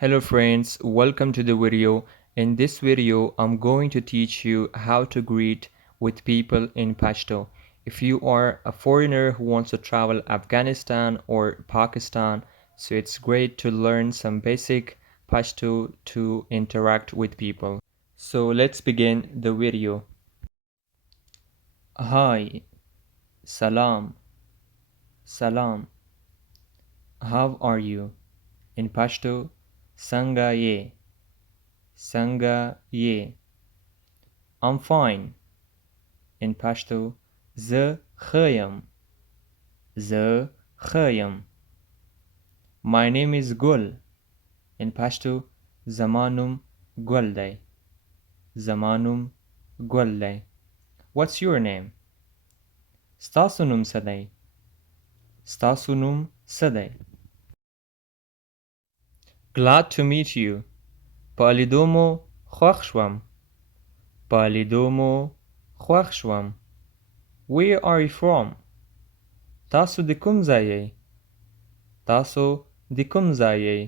Hello friends, welcome to the video. In this video, I'm going to teach you how to greet with people in Pashto. If you are a foreigner who wants to travel Afghanistan or Pakistan, so it's great to learn some basic Pashto to interact with people. So let's begin the video. Hi, salam, salam. How are you? In Pashto, Sanga ye. Sanga ye. I'm fine. In Pashto, زه ښه زه ښه My name is Gul. In Pashto, زما نوم ګل دی. زما نوم ګل دی. What's your name? ستاسو نوم څه دی؟ ستاسو نوم څه دی؟ Glad to meet you. په لیدو مو خوښ شوم. په لیدو مو خوښ شوم. Where are you from? تاسو د کوم ځای یې؟ تاسو د کوم ځای یې؟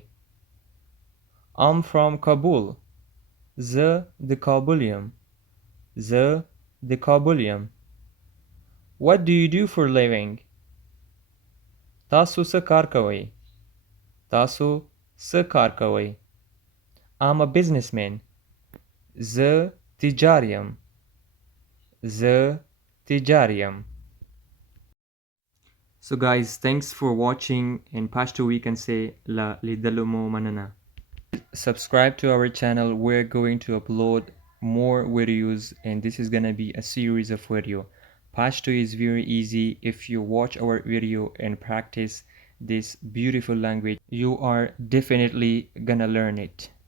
I'm from Kabul. زه د کابل یم. زه د کابل یم. What do you do for living? تاسو څه کار کوئ؟ تاسو څه کار کوئ؟ I'm a businessman. زه تجار یم. زه تجار یم. So guys, thanks for watching. In Pashto we can say La lidalo mo manana. Subscribe to our channel. We're going to upload more videos and this is gonna be a series of video. Pashto is very easy. If you watch our video and practice this beautiful language, you are definitely gonna learn it.